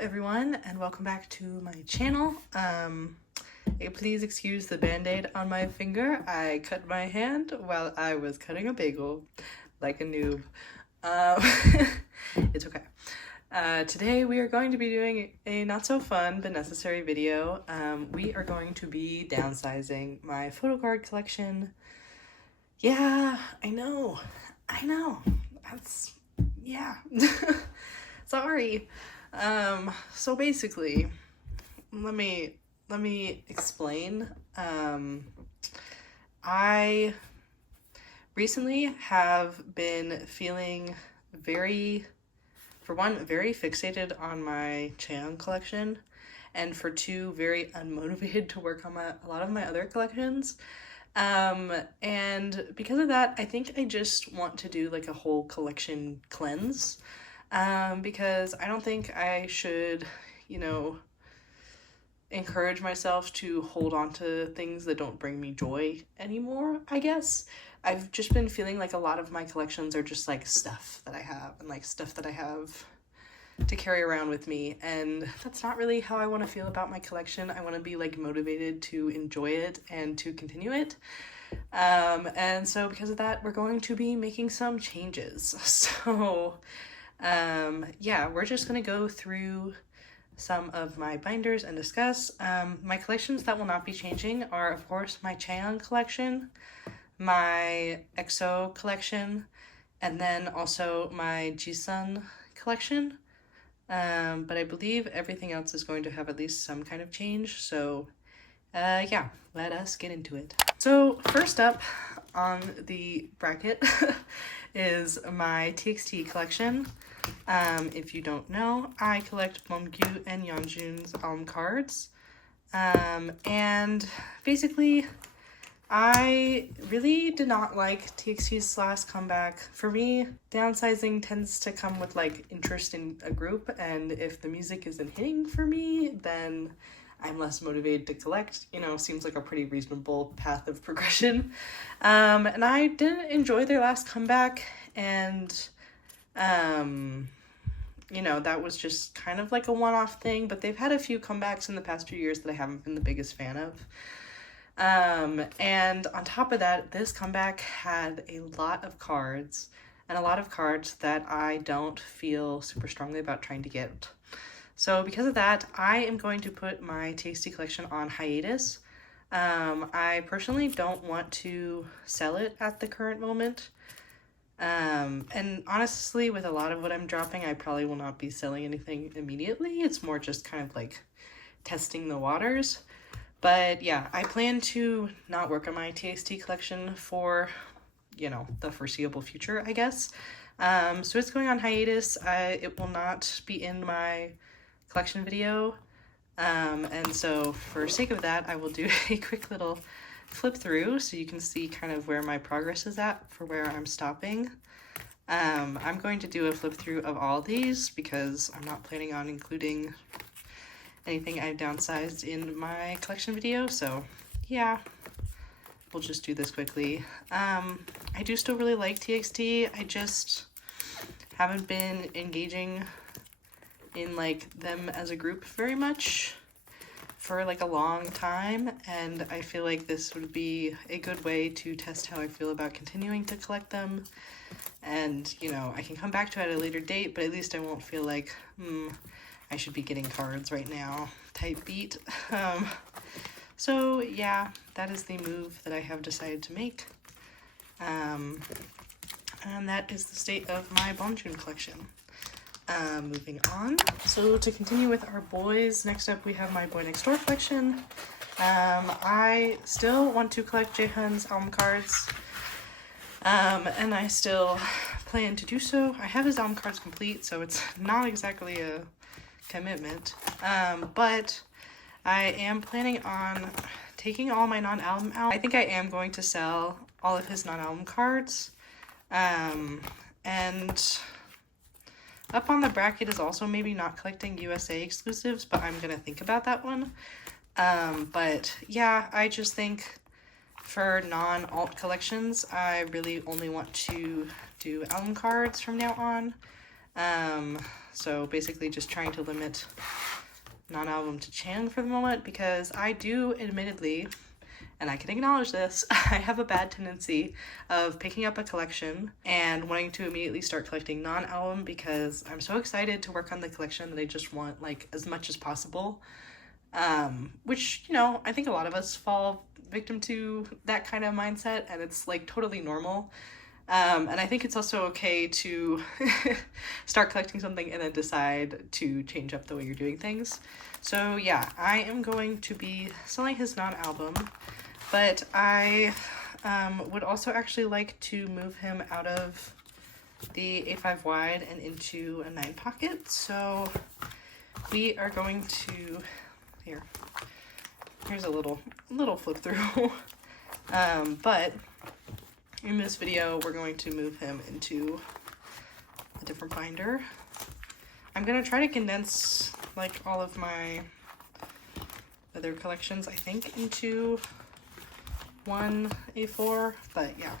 everyone, and welcome back to my channel. Please excuse the band-aid on my finger. I cut my hand while I was cutting a bagel like a noob. It's okay. Today we are going to be doing a not so fun but necessary video. We are going to be downsizing my photocard collection. Yeah, I know. That's, yeah. Sorry. So basically, let me explain. I recently have been feeling very fixated on my Chang collection, and for two, very unmotivated to work on a lot of my other collections. And because of that, I think I just want to do like a whole collection cleanse. Because I don't think I should, encourage myself to hold on to things that don't bring me joy anymore, I guess. I've just been feeling like a lot of my collections are just like stuff that I have and like stuff that I have to carry around with me, and that's not really how I want to feel about my collection. I want to be like motivated to enjoy it and to continue it. And so because of that, we're going to be making some changes. So yeah, we're just going to go through some of my binders and discuss. My collections that will not be changing are, of course, my Chang collection, my EXO collection, and then also my Jisun collection. But I believe everything else is going to have at least some kind of change. So yeah, let us get into it. So first up on the bracket is my TXT collection. If you don't know, I collect Beomgyu and Yeonjun's album cards. And basically, I really did not like TXT's last comeback. For me, downsizing tends to come with like interest in a group, and if the music isn't hitting for me, then I'm less motivated to collect. Seems like a pretty reasonable path of progression. And I didn't enjoy their last comeback, and that was just kind of like a one-off thing, but they've had a few comebacks in the past few years that I haven't been the biggest fan of. And on top of that, this comeback had a lot of cards, and a lot of cards that I don't feel super strongly about trying to get. So because of that, I am going to put my TXT collection on hiatus. I personally don't want to sell it at the current moment. And honestly, with a lot of what I'm dropping, I probably will not be selling anything immediately. It's more just kind of like testing the waters. But yeah, I plan to not work on my TXT collection for, the foreseeable future, I guess. So it's going on hiatus. It will not be in my collection video. And so for sake of that, I will do a quick little flip through so you can see kind of where my progress is at for where I'm stopping. I'm going to do a flip through of all these because I'm not planning on including anything I've downsized in my collection video, so yeah, we'll just do this quickly. I do still really like TXT. I just haven't been engaging in like them as a group very much for like a long time, and I feel like this would be a good way to test how I feel about continuing to collect them. And I can come back to it at a later date, but at least I won't feel like I should be getting cards right now type beat. So yeah, that is the move that I have decided to make. And that is the state of my Beomjun collection. Moving on. So to continue with our boys, next up we have my BoyNextDoor collection. I still want to collect Jaehoon's album cards. And I still plan to do so. I have his album cards complete, so it's not exactly a commitment. But I am planning on taking all my non-album out. I think I am going to sell all of his non-album cards. And up on the bracket is also maybe not collecting USA exclusives, but I'm gonna think about that one. But yeah, I just think for non-alt collections, I really only want to do album cards from now on. So basically just trying to limit non-album to Chan for the moment, because I do admittedly, and I can acknowledge this, I have a bad tendency of picking up a collection and wanting to immediately start collecting non-album because I'm so excited to work on the collection that I just want like as much as possible. Which, you know, I think a lot of us fall victim to that kind of mindset, and it's like totally normal. And I think it's also okay to start collecting something and then decide to change up the way you're doing things. So yeah, I am going to be selling his non-album, but I would also actually like to move him out of the A5 wide and into a 9 pocket. So we are going to, here's a little flip through. But in this video, we're going to move him into a different binder. I'm gonna try to condense like all of my other collections, I think, into one A4, but yeah.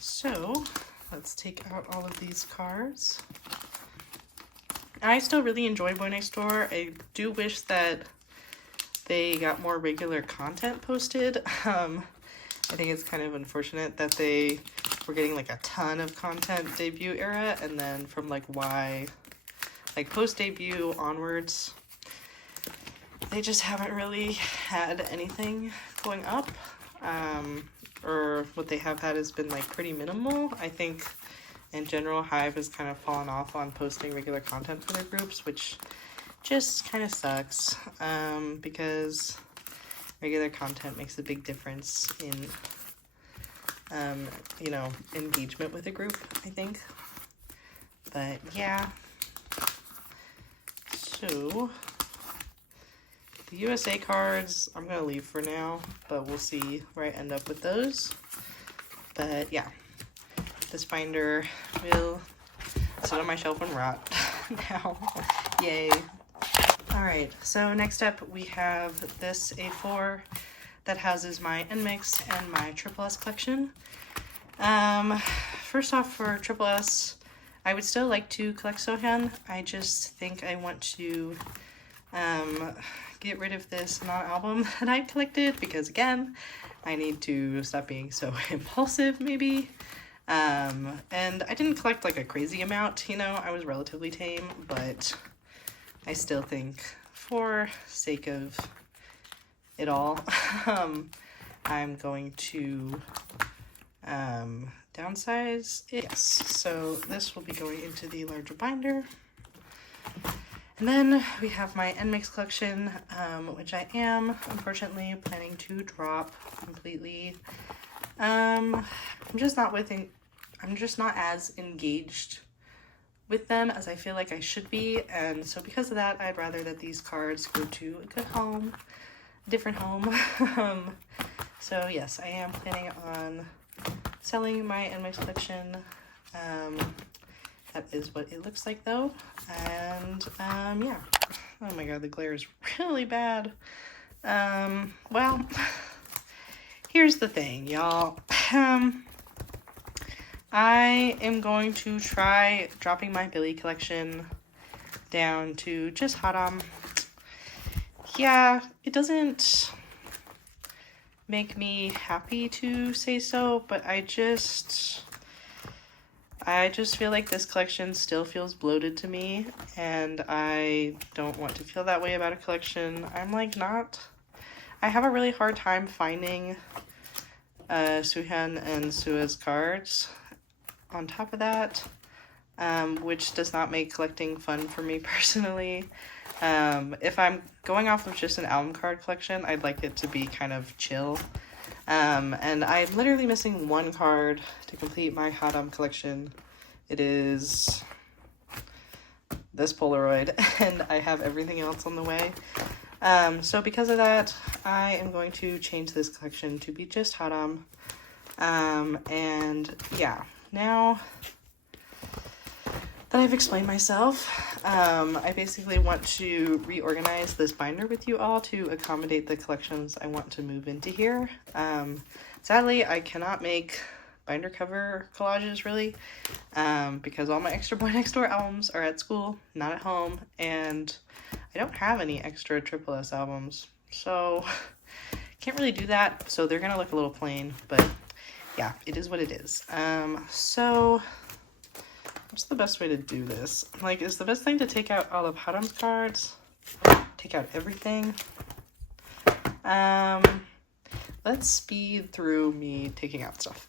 So let's take out all of these cards. I still really enjoy BoyNextDoor. I do wish that they got more regular content posted. I think it's kind of unfortunate that they were getting like a ton of content debut era, and then from like post debut onwards, they just haven't really had anything going up. Or what they have had has been like pretty minimal. I think in general, Hive has kind of fallen off on posting regular content for their groups, which just kind of sucks, because regular content makes a big difference in, you know, engagement with a group, I think. But yeah. So the USA cards, I'm going to leave for now, but we'll see where I end up with those. But yeah, this binder will sit on my shelf and rot now. Yay. Alright, so next up we have this A4 that houses my Nmixx and my S collection. First off, for S, I would still like to collect Sohyun. I just think I want to get rid of this non-album that I collected, because again, I need to stop being so impulsive maybe. And I didn't collect like a crazy amount, you know, I was relatively tame, but I still think for sake of it all, I'm going to downsize it. Yes, so this will be going into the larger binder. And then we have my Nmixx collection, which I am unfortunately planning to drop completely. I'm just not as engaged with them as I feel like I should be, and so because of that, I'd rather that these cards go to a good home, a different home. So yes, I am planning on selling my Nmixx collection. That is what it looks like though, and yeah. Oh my god, the glare is really bad. Well, here's the thing, y'all. I am going to try dropping my Billy collection down to just Haram. Yeah, it doesn't make me happy to say so, but I just feel like this collection still feels bloated to me, and I don't want to feel that way about a collection. I have a really hard time finding Suhyun and Sua's cards on top of that, which does not make collecting fun for me personally. If I'm going off of just an album card collection, I'd like it to be kind of chill. And I'm literally missing one card to complete my Haram collection. It is this Polaroid, and I have everything else on the way. So because of that, I am going to change this collection to be just Haram. And yeah, now that I've explained myself, I basically want to reorganize this binder with you all to accommodate the collections I want to move into here. Sadly, I cannot make binder cover collages, really, because all my extra BoyNextDoor albums are at school, not at home, and I don't have any extra Triple S albums, so can't really do that. So they're gonna look a little plain, but yeah, it is what it is. So what's the best way to do this? Like, is the best thing to take out all of Haram's cards? Take out everything? Let's speed through me taking out stuff.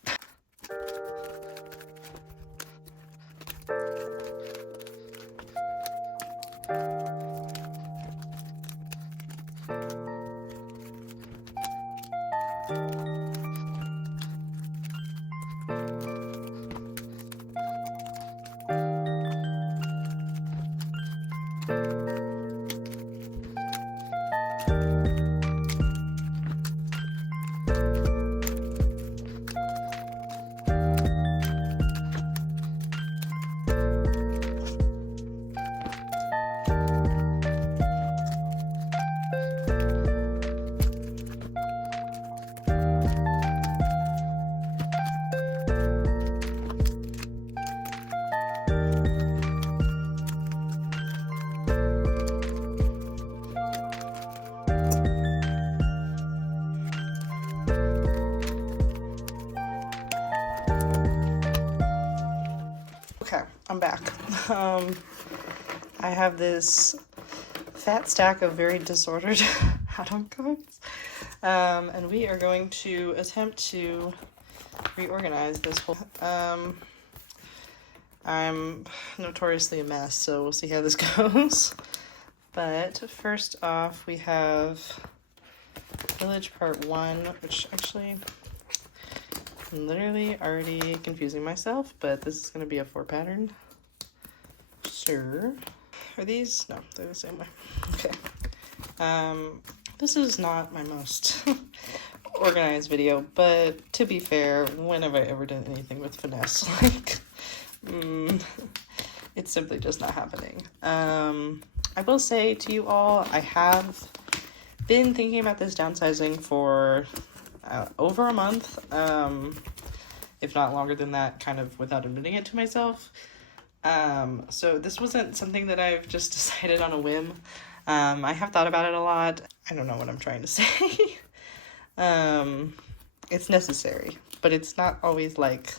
Okay, I'm back. I have this fat stack of very disordered Haram cards, and we are going to attempt to reorganize this whole. I'm notoriously a mess, so we'll see how this goes. But first off, we have Village Part 1, which actually I'm literally already confusing myself, but this is going to be a 4 pattern. Sure. Are these? No, they're the same way. Okay. This is not my most organized video, but to be fair, when have I ever done anything with finesse? Like, it's simply just not happening. I will say to you all, I have been thinking about this downsizing for over a month, if not longer than that, kind of without admitting it to myself. So this wasn't something that I've just decided on a whim. I have thought about it a lot. I don't know what I'm trying to say. It's necessary, but it's not always like,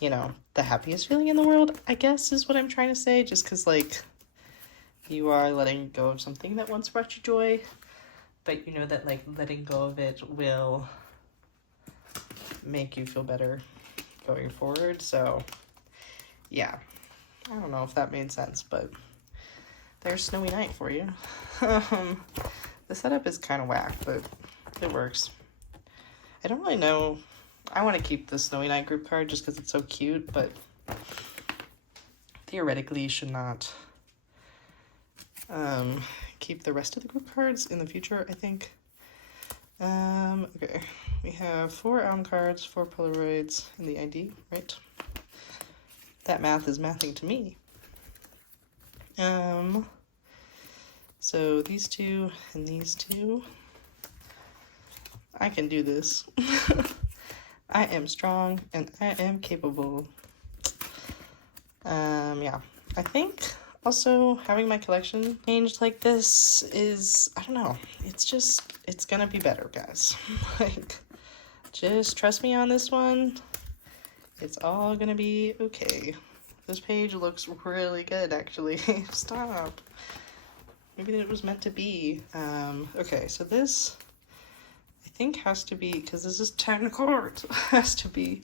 you know, the happiest feeling in the world, I guess is what I'm trying to say, just because, like, you are letting go of something that once brought you joy, but you know that, like, letting go of it will make you feel better going forward. So yeah, I don't know if that made sense, but there's Snowy Night for you. The setup is kind of whack, but it works. I don't really know. I want to keep the Snowy Night group card just because it's so cute, but theoretically you should not keep the rest of the group cards in the future, I think. Okay, we have 4 album cards, 4 Polaroids, and the ID, right? That math is mathing to me. So these 2 and these 2. I can do this. I am strong and I am capable. Yeah, I think also having my collection changed like this is, I don't know, it's gonna be better, guys. Like, just trust me on this one. It's all gonna be okay. This page looks really good, actually. Stop. Maybe it was meant to be. Okay, so this, I think, has to be, because this is 10 cards, has to be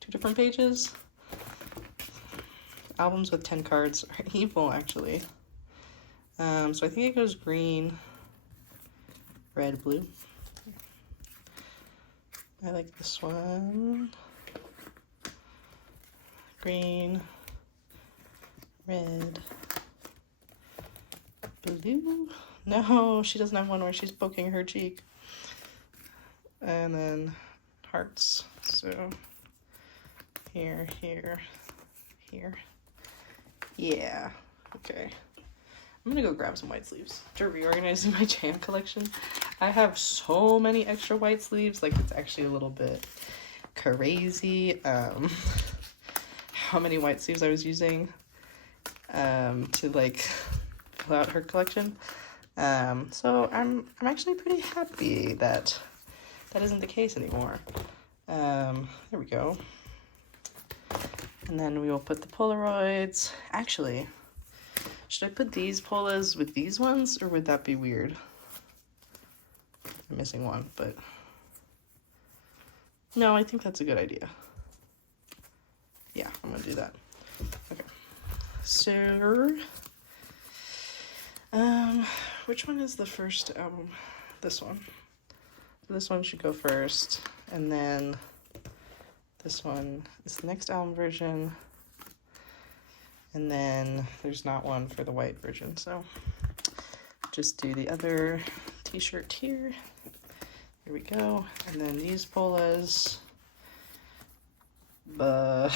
2 different pages. Albums with 10 cards are evil, actually. So I think it goes green, red, blue. I like this one. Green, red, blue. No, she doesn't have one where she's poking her cheek. And then hearts. So here, here, here. Yeah, okay. I'm gonna go grab some white sleeves. After reorganizing my jam collection, I have so many extra white sleeves, like it's actually a little bit crazy how many white sleeves I was using to like fill out her collection. So I'm actually pretty happy that that isn't the case anymore. There we go. And then we will put the Polaroids. Actually, should I put these Polas with these ones, or would that be weird? I'm missing one, but no, I think that's a good idea. Yeah, I'm gonna do that. Okay. So, which one is the first album? This one. This one should go first, and then this one is the next album version, and then there's not one for the white version, so just do the other t-shirt here. Here we go. And then these Polas, I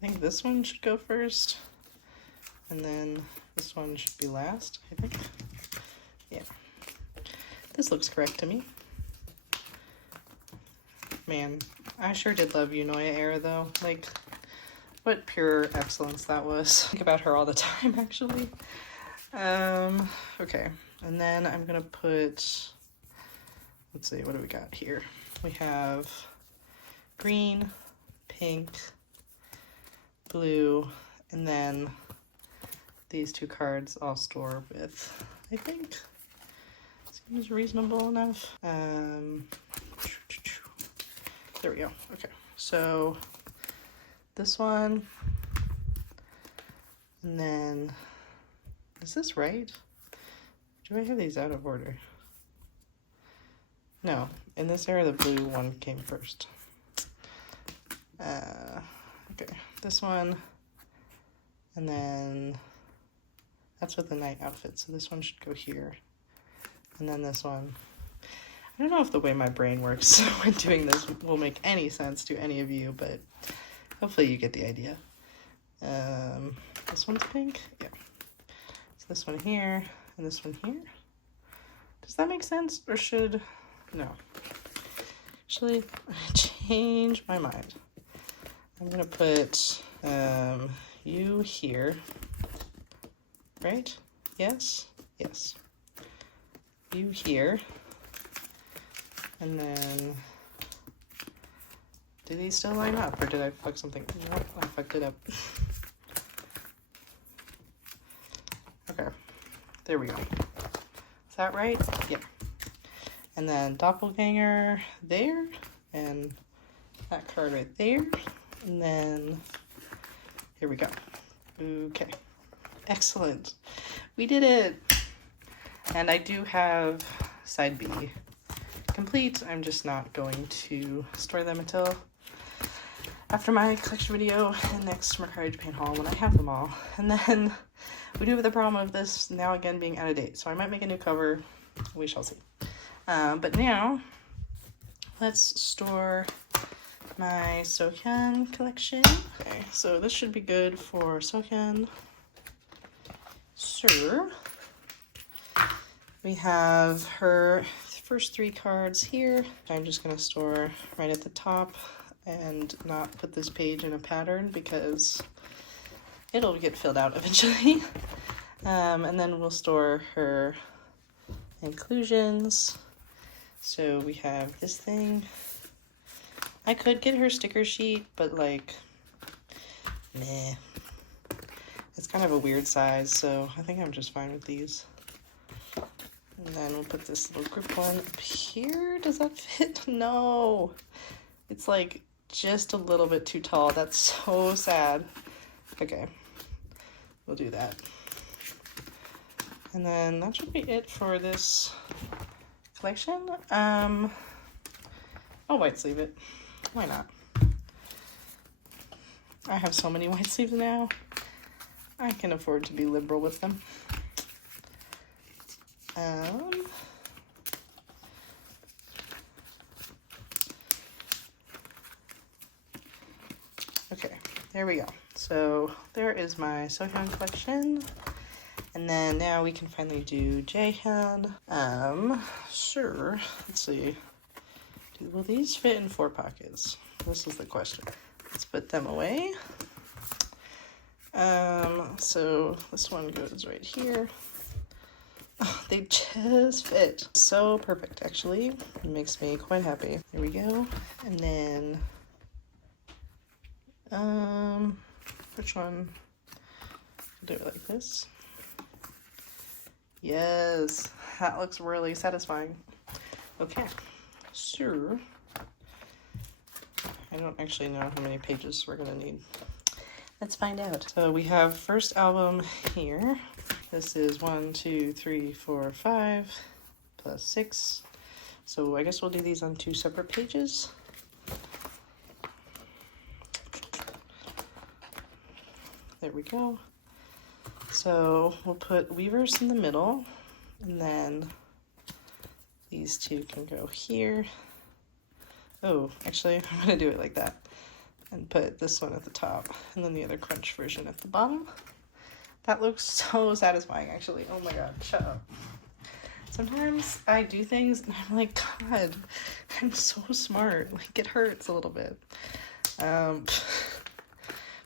think this one should go first, and then this one should be last, I think. Yeah, this looks correct to me. Man, I sure did love Unoya era though. Like, what pure excellence that was. I think about her all the time, actually. Okay, and then I'm gonna put, let's see, what do we got here? We have green, pink, blue, and then these two cards I'll store with, I think. Seems reasonable enough. There we go. Okay, so this one, and then, is this right? Do I have these out of order? No, in this era the blue one came first. Okay, this one, and then that's with the night outfit, so this one should go here, and then this one. I don't know if the way my brain works when doing this will make any sense to any of you, but hopefully you get the idea. This one's pink? Yeah. So this one here, and this one here. Does that make sense, or should... No. Actually, I changed my mind. I'm gonna put you here, right? Yes? Yes. You here. And then, do these still line up, or did I fuck something? Nope, I fucked it up. Okay, there we go. Is that right? Yeah. And then doppelganger there, and that card right there, and then here we go. Okay, excellent. We did it. And I do have side B complete. I'm just not going to store them until after my collection video and next Mercari Japan haul when I have them all. And then we do have the problem of this now again being out of date, so I might make a new cover. We shall see. But now let's store my Sohyun collection. Okay, so this should be good for Sohyun. Sir, we have her first three cards here. I'm just going to store right at the top and not put this page in a pattern because it'll get filled out eventually. And then we'll store her inclusions. So we have this thing. I could get her sticker sheet, but like, meh. It's kind of a weird size, so I think I'm just fine with these. And then we'll put this little group one up here. Does that fit? No. It's like just a little bit too tall. That's so sad. Okay. We'll do that. And then that should be it for this collection. I'll white sleeve it. Why not? I have so many white sleeves now. I can afford to be liberal with them. Okay, there we go. So there is my Sohyun collection. And then now we can finally do Jaehyun. Sure. Let's see. Will these fit in 4 pockets? This is the question. Let's put them away. So this one goes right here. Oh, they just fit. So perfect, actually. It makes me quite happy. There we go. And then, which one? Do it like this. Yes, that looks really satisfying. Okay, so I don't actually know how many pages we're gonna need. Let's find out. So we have first album here. This is 1, 2, 3, 4, 5 plus 6. So I guess we'll do these on 2 separate pages. There we go. So we'll put weavers in the middle, and then these 2 can go here. Oh, actually, I'm gonna do it like that and put this one at the top and then the other crunch version at the bottom. That looks so satisfying, actually. Oh my god, shut up. Sometimes I do things and I'm like, God, I'm so smart. Like, it hurts a little bit.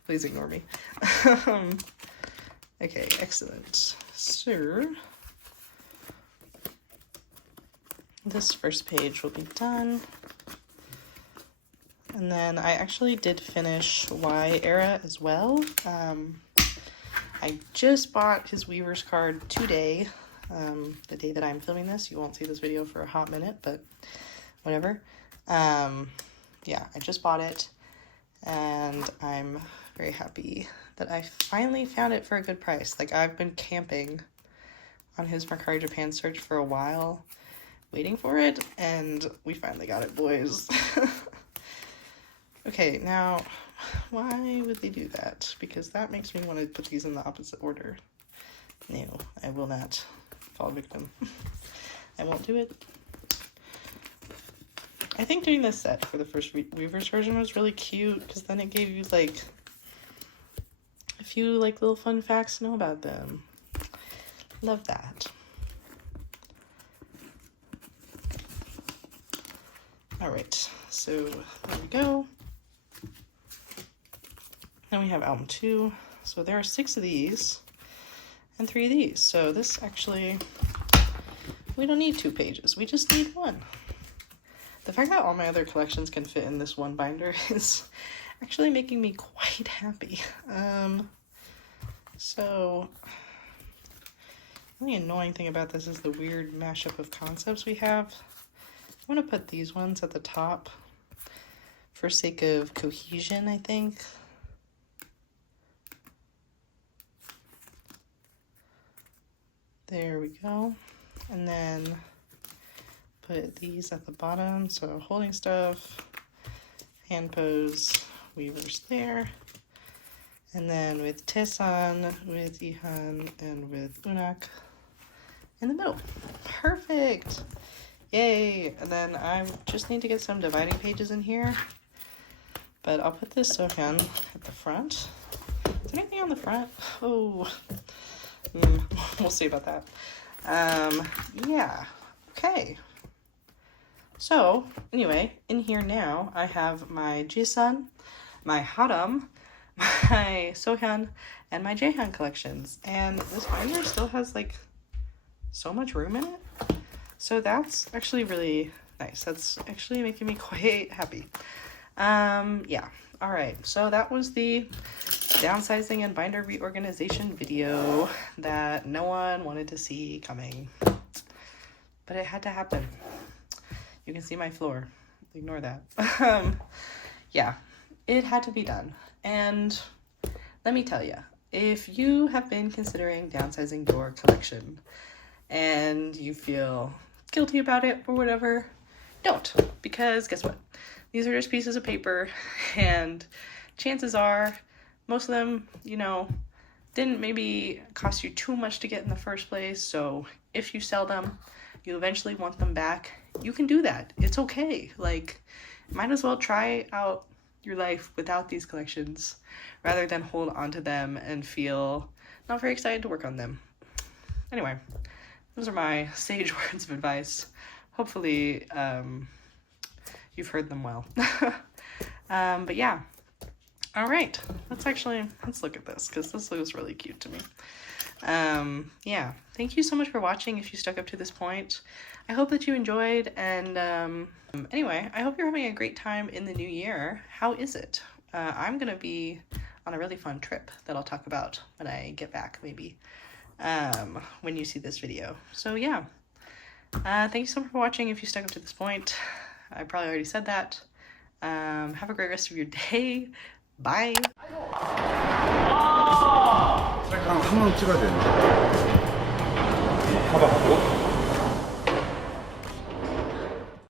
Please ignore me. Okay, excellent. So this first page will be done. And then I actually did finish Y Era as well. I just bought his Weaver's card today, the day that I'm filming this. You won't see this video for a hot minute, but whatever. Yeah, I just bought it, and I'm very happy that I finally found it for a good price. Like, I've been camping on his Mercari Japan search for a while, waiting for it, and we finally got it, boys. Okay, now, why would they do that? Because that makes me want to put these in the opposite order. No, I will not fall victim. I won't do it. I think doing this set for the first Weaver's version was really cute, because then it gave you, like, a few, like, little fun facts to know about them. Love that. Alright, so there we go. Then we have album 2. So there are 6 of these and 3 of these. So this actually, we don't need 2 pages. We just need 1. The fact that all my other collections can fit in this one binder is actually making me quite happy. So the only annoying thing about this is the weird mashup of concepts we have. I'm going to put these ones at the top for sake of cohesion, I think. There we go. And then put these at the bottom. So holding stuff, hand pose, weavers there. And then with Tessan, with Ihan, and with Unak in the middle. Perfect. Yay. And then I just need to get some dividing pages in here. But I'll put this Sohyun at the front. Is there anything on the front? Oh. We'll see about that. Yeah. Okay. So, anyway, in here now, I have my Jisun, my Haram, my Sohyun, and my Jaehyun collections. And this binder still has, like, so much room in it. So that's actually really nice. That's actually making me quite happy. Yeah. All right. So that was the downsizing and binder reorganization video that no one wanted to see coming, but it had to happen. You can see my floor. Ignore that. Yeah, it had to be done. And let me tell you, if you have been considering downsizing your collection and you feel guilty about it or whatever, don't, because guess what? These are just pieces of paper, and chances are most of them, you know, didn't maybe cost you too much to get in the first place. So if you sell them, you eventually want them back, you can do that. It's okay. Like, might as well try out your life without these collections rather than hold on to them and feel not very excited to work on them. Anyway, those are my sage words of advice. Hopefully, you've heard them well. But yeah. All right, let's look at this because this looks really cute to me. Yeah, thank you so much for watching if you stuck up to this point. I hope that you enjoyed, and anyway, I hope you're having a great time in the new year. How is it? I'm gonna be on a really fun trip that I'll talk about when I get back, maybe, when you see this video. So yeah, thank you so much for watching if you stuck up to this point. I probably already said that. Have a great rest of your day. Bye. 한번 찍어야 되는데. 봐봐.